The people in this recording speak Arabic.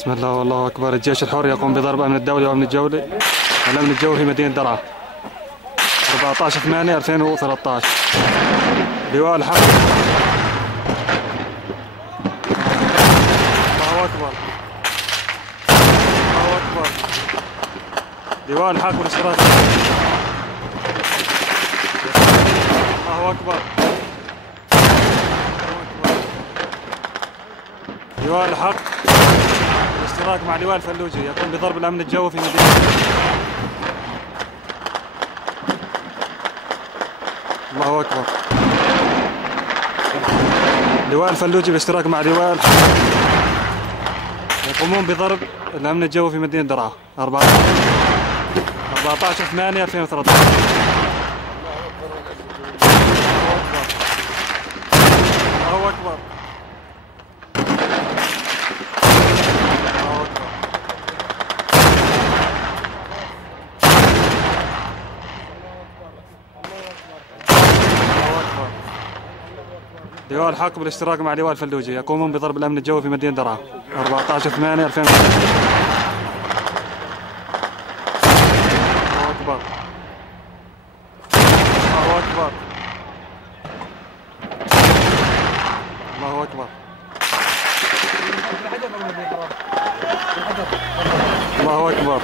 بسم الله والله أكبر. الجيش الحر يقوم بضرب أمن الدولة وأمن الجولة والأمن الجوي في مدينة درعا 14/8/2013. لواء الحق. الله أكبر الله أكبر. لواء الحق والاشتراك. الله أكبر. لواء الحق بالاشتراك مع لواء الفلوجي يقوم بضرب الأمن الجوي في مدينة. الله أكبر. لواء الفلوجي بالاشتراك مع لواء الحق يقومون بضرب الأمن الجوي في مدينة درعا 14/8/2013. الله أكبر. لواء الحق بالاشتراك مع لواء الفلوجي يقومون بضرب الأمن الجوي في مدينة درعا 14/8/2013. الله أكبر الله أكبر الله أكبر الله أكبر.